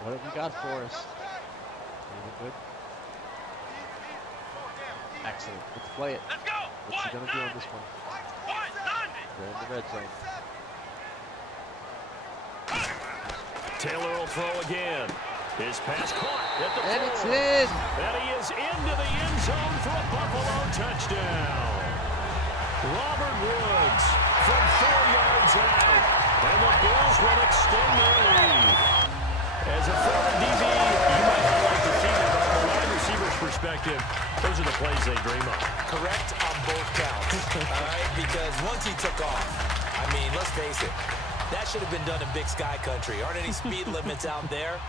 What have you got for us? Anything good? Excellent. Let's play it. Let's go! What's he going to do on this one? They're in the red zone. Taylor will throw again. His pass caught at the And it's 4. in! And he is into the end zone for a Buffalo touchdown. Robert Woods from 4 yards out. And the Bills will extend their lead. As a former DB, you might not like to see that, but from a wide receiver's perspective, those are the plays they dream of. Correct on both counts. All right, because once he took off, I mean, let's face it, that should have been done in Big Sky Country. Aren't any speed limits out there?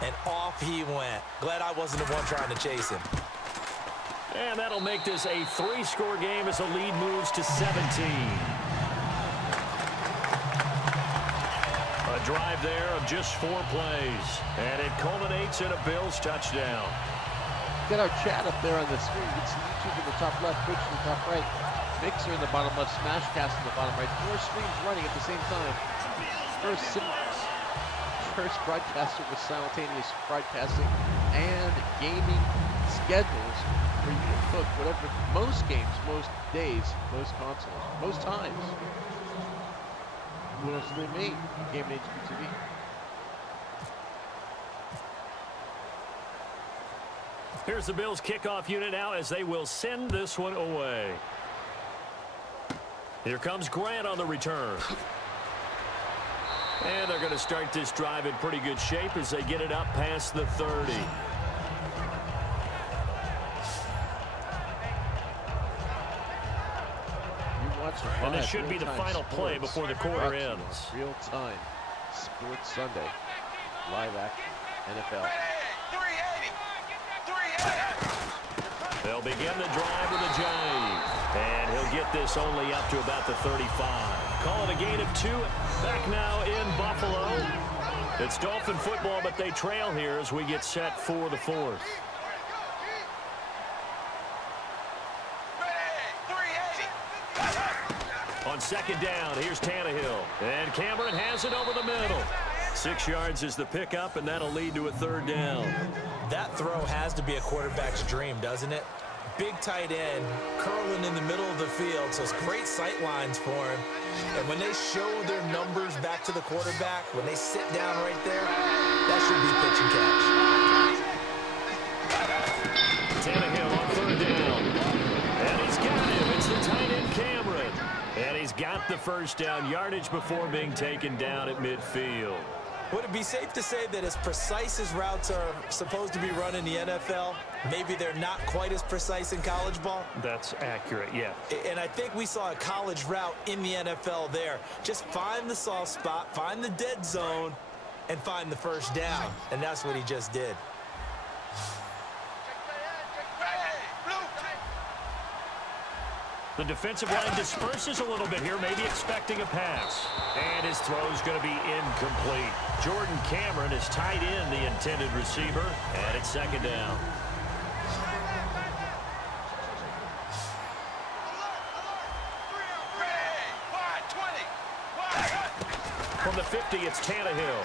And off he went. Glad I wasn't the one trying to chase him. And that'll make this a 3-score game as the lead moves to 17. A drive there of just 4 plays. And it culminates in a Bills touchdown. Get our chat up there on the screen. You can see YouTube in the top left, Twitch in the top right, Mixer in the bottom left, Smashcast in the bottom right. 4 streams running at the same time. First broadcaster with simultaneous broadcasting and gaming schedules for you to cook whatever, most games, most days, most consoles, most times. What else do they mean? Game and HBTV. Here's the Bills kickoff unit now as they will send this one away. Here comes Grant on the return. And they're going to start this drive in pretty good shape as they get it up past the 30. And this should be the final play before the quarter ends. Real-time Sports Sunday. Live action NFL. They'll begin the drive with a jive. And he'll get this only up to about the 35. Call it a gain of 2. Back now in Buffalo. It's Dolphin football, but they trail here as we get set for the 4th. On second down, here's Tannehill. And Cameron has it over the middle. 6 yards is the pickup, and that'll lead to a 3rd down. That throw has to be a quarterback's dream, doesn't it? Big tight end, curling in the middle of the field, so it's great sight lines for him. And when they show their numbers back to the quarterback, when they sit down right there, that should be pitch and catch. Tannehill on 3rd down. And he's got him. It's the tight end, Cameron. And he's got the 1st down, yardage before being taken down at midfield. Would it be safe to say that as precise as routes are supposed to be run in the NFL, maybe they're not quite as precise in college ball? That's accurate, yeah. And I think we saw a college route in the NFL there. Just find the soft spot, find the dead zone, and find the first down. And that's what he just did. The defensive line disperses a little bit here, maybe expecting a pass. And his throw is going to be incomplete. Jordan Cameron has tied in the intended receiver, and it's second down. From the 50, it's Tannehill.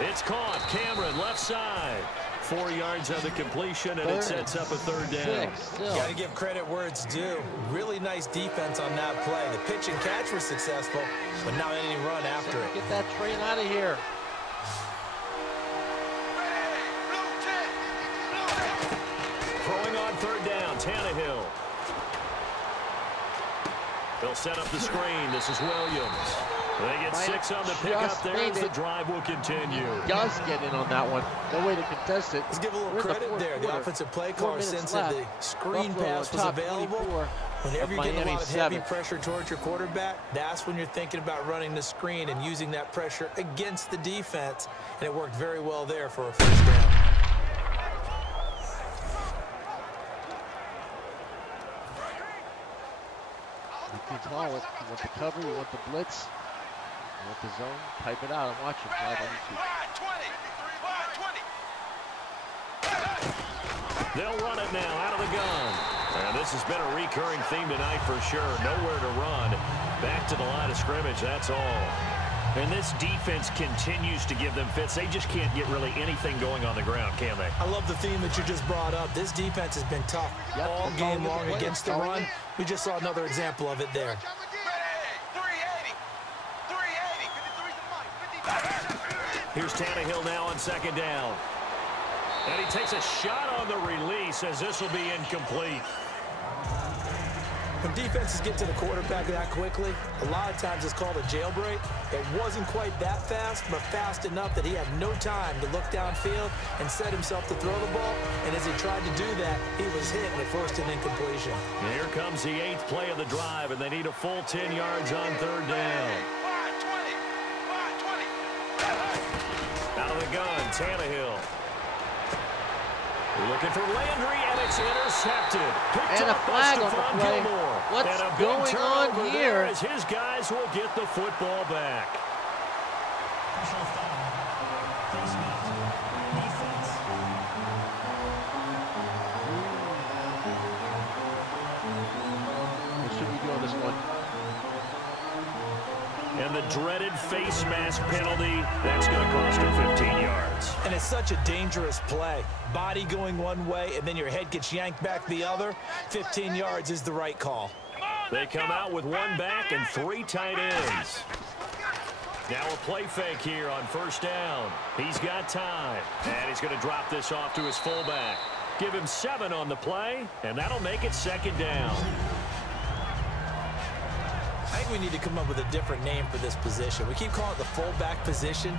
It's caught. Cameron, left side. 4 yards on the completion, and it sets up a third down. Got to give credit where it's due. Really nice defense on that play. The pitch and catch was successful, but now any run after it. Get that train out of here. Throwing on third down, Tannehill. They'll set up the screen. This is Williams. They get 6 on the pickup there as the drive will continue. Does get in on that one. No way to contest it. Let's give a little credit there. The offensive play caller, since the screen pass was available, whenever you're getting a lot of heavy pressure towards your quarterback, that's when you're thinking about running the screen and using that pressure against the defense. And it worked very well there for a first down. You can call it. You want the cover, you want the blitz, you want the zone. Type it out. I'm watching live on YouTube. They'll run it now out of the gun. And this has been a recurring theme tonight for sure. Nowhere to run. Back to the line of scrimmage, that's all. And this defense continues to give them fits. They just can't get really anything going on the ground, can they? I love the theme that you just brought up. This defense has been tough all game long against the run. We just saw another example of it there. Here's Tannehill now on second down. And he takes a shot on the release as this will be incomplete. When defenses get to the quarterback that quickly, a lot of times it's called a jailbreak. It wasn't quite that fast, but fast enough that he had no time to look downfield and set himself to throw the ball. And as he tried to do that, he was hit and it forced an incompletion. And here comes the 8th play of the drive, and they need a full 10 yards on third down. Out of the gun, Tannehill. Looking for Landry, and it's intercepted. Picked and a flag on the play. Gilmore. What's going on here? As his guys will get the football back. Personal foul. Face mask. Defense. What should we do on this one? And the dreaded face mask penalty, that's going to cost him 15 yards. And it's such a dangerous play. Body going one way, and then your head gets yanked back the other. 15 yards is the right call. They come out with 1 back and 3 tight ends. Now a play fake here on first down. He's got time, and he's going to drop this off to his fullback. Give him 7 on the play, and that'll make it second down. I think we need to come up with a different name for this position. We keep calling it the fullback position.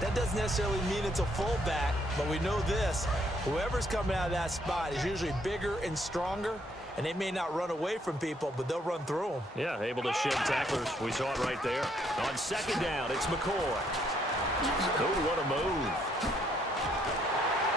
That doesn't necessarily mean it's a fullback, but we know this. Whoever's coming out of that spot is usually bigger and stronger, and they may not run away from people, but they'll run through them. Yeah, able to shed tacklers. We saw it right there. On second down, it's McCoy. Oh, what a move.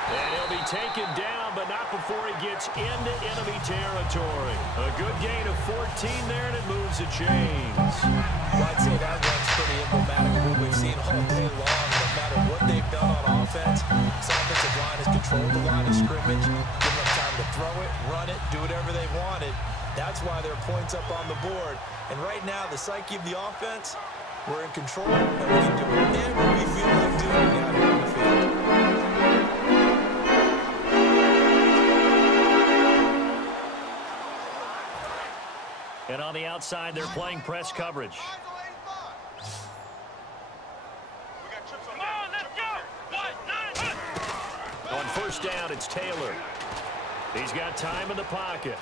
And he'll be taken down, but not before he gets into enemy territory. A good gain of 14 there, and it moves the chains. Well, I'd say that one's pretty emblematic of what we've seen all day long. No matter what they've done on offense, this offensive line has controlled the line of scrimmage, given them time to throw it, run it, do whatever they wanted. That's why there are points up on the board. And right now, the psyche of the offense, we're in control, and we can do whatever we feel like doing down here on the field. And on the outside, they're playing press coverage. On first down, it's Taylor. He's got time in the pocket.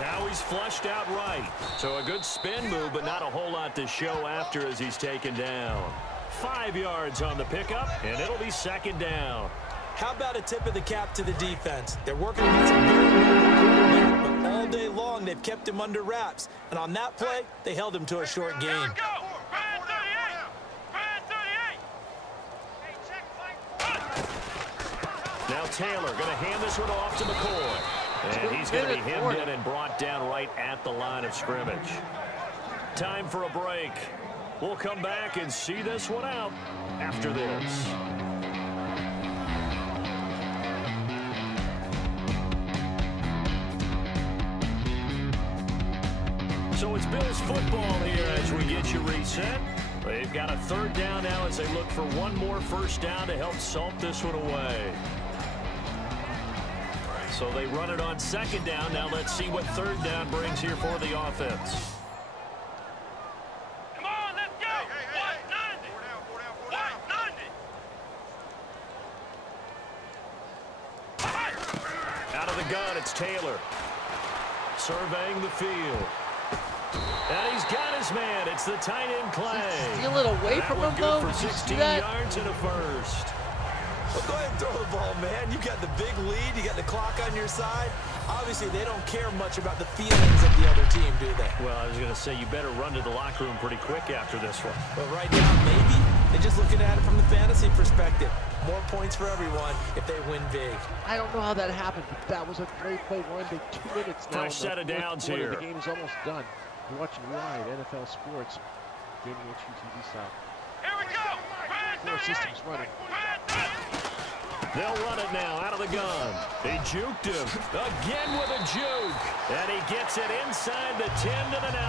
Now he's flushed out right. So a good spin move, but not a whole lot to show after as he's taken down. 5 yards on the pickup, and it'll be second down. How about a tip of the cap to the defense? They're working against a very mobile quarterback, but all day long they've kept him under wraps. And on that play, they held him to a short gain. Here we go. Red 38. Red 38. Now Taylor going to hand this one off to McCoy. And he's going to be hemmed in and brought down right at the line of scrimmage. Time for a break. We'll come back and see this one out after this. So it's Bills football here as we get you reset. They've got a third down now as they look for one more first down to help salt this one away. So they run it on second down. Now let's see what third down brings here for the offense. Come on, let's go. 190. 190. Out of the gun, it's Taylor. Surveying the field. And he's got his man. It's the tight end Clay. Steal it away from him, though? For 16 yards and a first. Well, go ahead and throw the ball, man. You got the big lead. You got the clock on your side. Obviously, they don't care much about the feelings of the other team, do they? Well, I was going to say you better run to the locker room pretty quick after this one. But right now, maybe they're just looking at it from the fantasy perspective. More points for everyone if they win big. I don't know how that happened, but that was a great play. We're into 2 minutes now. Fresh set of downs here. The game is almost done. You're watching live NFL Sports, Gaming HQ TV side. Here we go. Red 38. Four systems running. Red 38. They'll run it now out of the gun. They juked him again with a juke. And he gets it inside the 10 to the 9.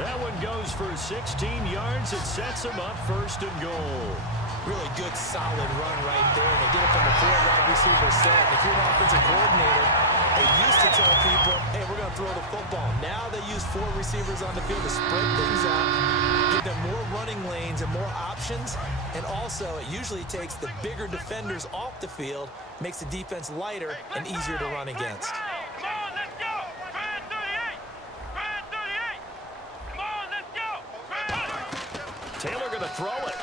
That one goes for 16 yards. It sets him up first and goal. Really good, solid run right there. And they did it from a 4-wide receiver set. And if you're an offensive coordinator, they used to tell people, hey, we're going to throw the football. Now they use 4 receivers on the field to spread things out, give them more running lanes and more options. And also, it usually takes the bigger defenders off the field, makes the defense lighter and easier to run against. Come on, let's go. Red 38. Red 38. Come on, let's go. Red. Taylor going to throw it.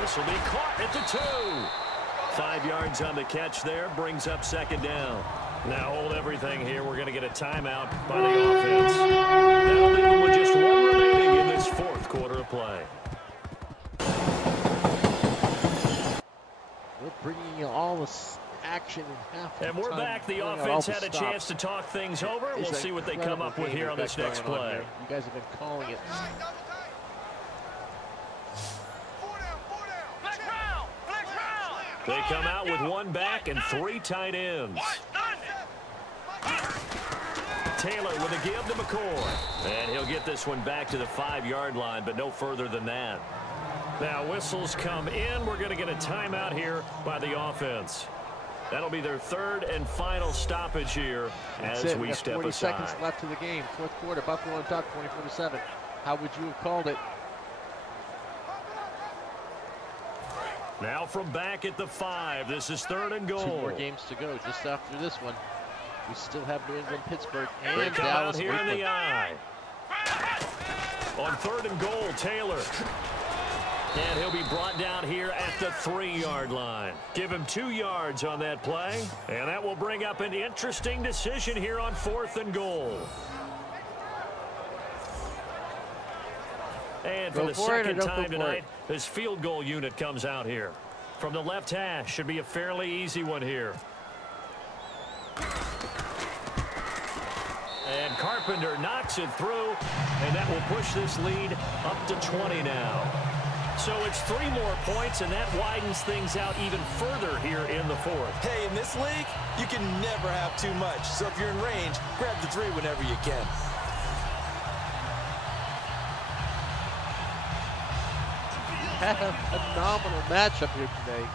This will be caught at the 2. 5 yards on the catch there, brings up second down. Now hold everything here. We're going to get a timeout by the offense. Now leaving with just 1 remaining in this 4th quarter of play. We're bringing you all this action in half. And we're back. The offense had a chance to talk things over. We'll see what they come up with here on this next play. You guys have been calling it. They come out with 1 back and 3 tight ends. Taylor with a give to McCoy. And he'll get this one back to the 5-yard line, but no further than that. Now whistles come in. We're going to get a timeout here by the offense. That'll be their 3rd and final stoppage here as we step 40 aside. seconds left to the game. 4th quarter, Buffalo on top, 24-7. How would you have called it? Now from back at the 5, this is 3rd and goal. 2 more games to go just after this one. We still have New England, Pittsburgh, They and come Dallas. out here in the eye. On 3rd and goal, Taylor. And he'll be brought down here at the 3-yard line. Give him 2 yards on that play. And that will bring up an interesting decision here on 4th and goal. And for the second time tonight, this field goal unit comes out here. From the left hash, should be a fairly easy one here. And Carpenter knocks it through, and that will push this lead up to 20 now. So it's 3 more points, and that widens things out even further here in the 4th. Hey, in this league, you can never have too much. So if you're in range, grab the 3 whenever you can. Had a phenomenal matchup here today.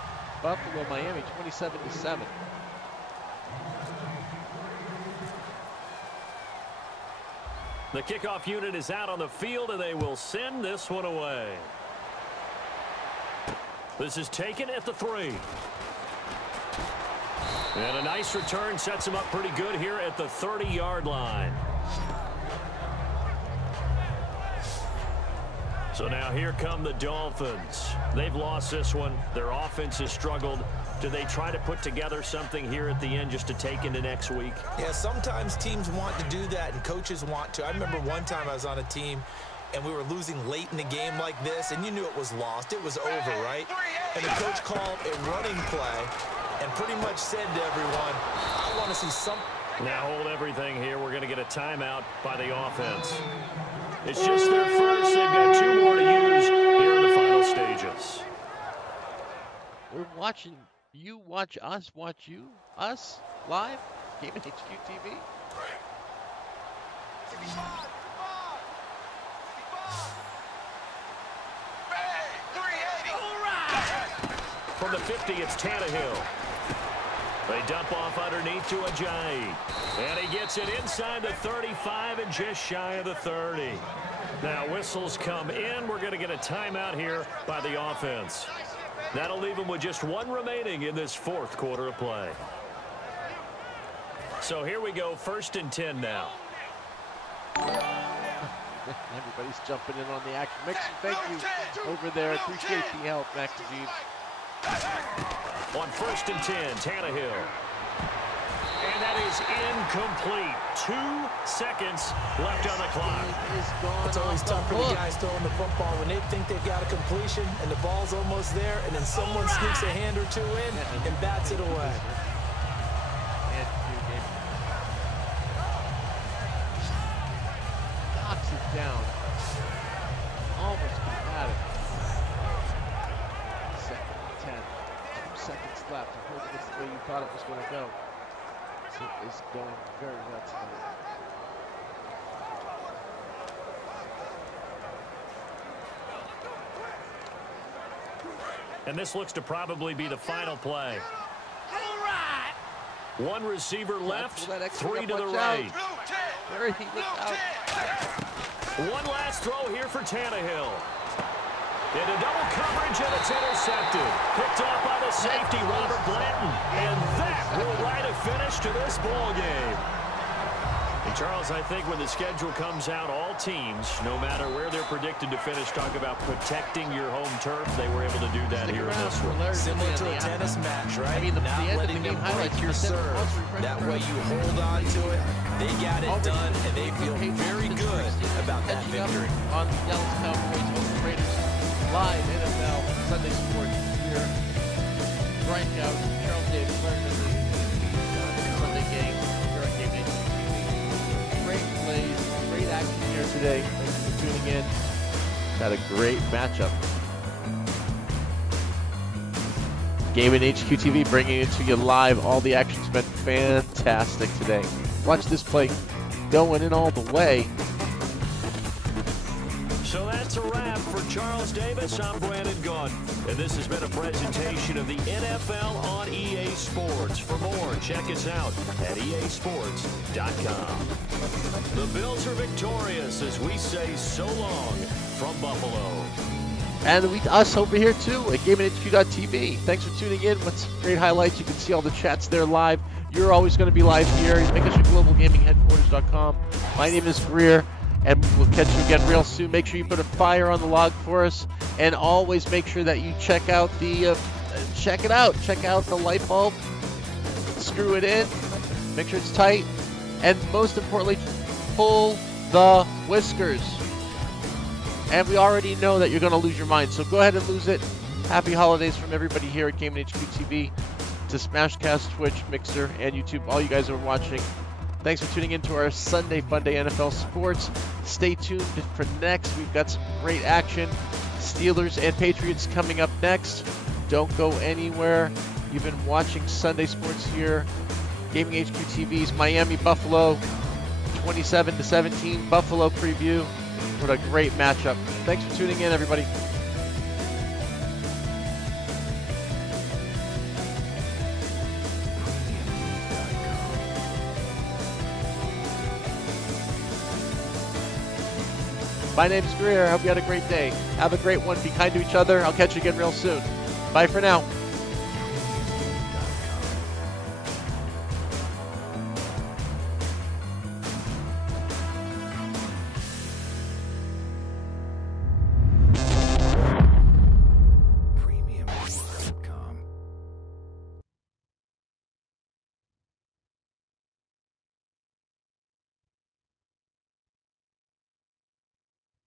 Buffalo, Miami, 27-7. The kickoff unit is out on the field, and they will send this one away. This is taken at the 3. And a nice return sets him up pretty good here at the 30-yard line. So now here come the Dolphins. They've lost this one. Their offense has struggled. Do they try to put together something here at the end just to take into next week? Yeah, sometimes teams want to do that and coaches want to. I remember one time I was on a team and we were losing late in the game like this, and you knew it was lost. It was over, right? And the coach called a running play and pretty much said to everyone, I want to see some. Now hold everything here. We're going to get a timeout by the offense. It's just their first. They've got 2 more to use here in the final stages. We're watching you watch us live. Game at HQ TV. From the 50, it's Tannehill. They dump off underneath to Ajayi. And he gets it inside the 35 and just shy of the 30. Now whistles come in. We're going to get a timeout here by the offense. That'll leave them with just 1 remaining in this 4th quarter of play. So here we go, 1st and 10 now. Everybody's jumping in on the action. Mixon, thank you over there. Appreciate the help, Max Aziz. On 1st and 10, Tannehill. And that is incomplete. 2 seconds left on the clock. It's always tough for the guys throwing the football when they think they've got a completion and the ball's almost there, and then someone sneaks a hand or 2 in and bats it away. Knocks it down. Almost could have had it. 2nd and 10. 2 seconds left. I hope it's the way you thought it was going to go. It is going very well tonight. And this looks to probably be the final play. 1 receiver left, 3 to the right. One last throw here for Tannehill. Into double coverage, and it's intercepted. Picked off by the safety, Robert Blanton. And that will write a finish to this ball game. And Charles, I think when the schedule comes out, all teams, no matter where they're predicted to finish, talk about protecting your home turf. They were able to do that here in this one. Similar to a tennis match, right? I mean, not letting them break your serve. That way you hold on to it. They got it done, and they feel very good about that victory. On the Dallas Cowboys over Raiders live NFL Sunday Sports here. Strikeout, Charles Davis, learning the Sunday game here on Game Day. Great plays, great action here today. Thanks for tuning in. Had a great matchup. Game in HQ TV bringing it to you live. All the action's been fantastic today. Watch this play going in all the way. So that's a wrap for Charles Davis. I'm Brandon Gunn. And this has been a presentation of the NFL on EA Sports. For more, check us out at easports.com. The Bills are victorious as we say so long from Buffalo. And us over here too at GameHQ.tv. Thanks for tuning in. With some great highlights. You can see all the chats there live. You're always going to be live here. Make us your globalgamingheadquarters.com. My name is Greer, and we'll catch you again real soon. Make sure you put a fire on the log for us, and always make sure that you check out the check it out. Check out the light bulb. Screw it in. Make sure it's tight, and most importantly, pull the whiskers. And we already know that you're going to lose your mind, so go ahead and lose it. Happy holidays from everybody here at Game HQ TV, to Smashcast, Twitch, Mixer, and YouTube. All you guys are watching. Thanks for tuning in to our Sunday Funday NFL Sports. Stay tuned for next. We've got some great action. Steelers and Patriots coming up next. Don't go anywhere. You've been watching Sunday Sports here. Gaming HQ TV's Miami Buffalo 27-17 Buffalo preview. What a great matchup. Thanks for tuning in, everybody. My name's Greer. I hope you had a great day. Have a great one. Be kind to each other. I'll catch you again real soon. Bye for now.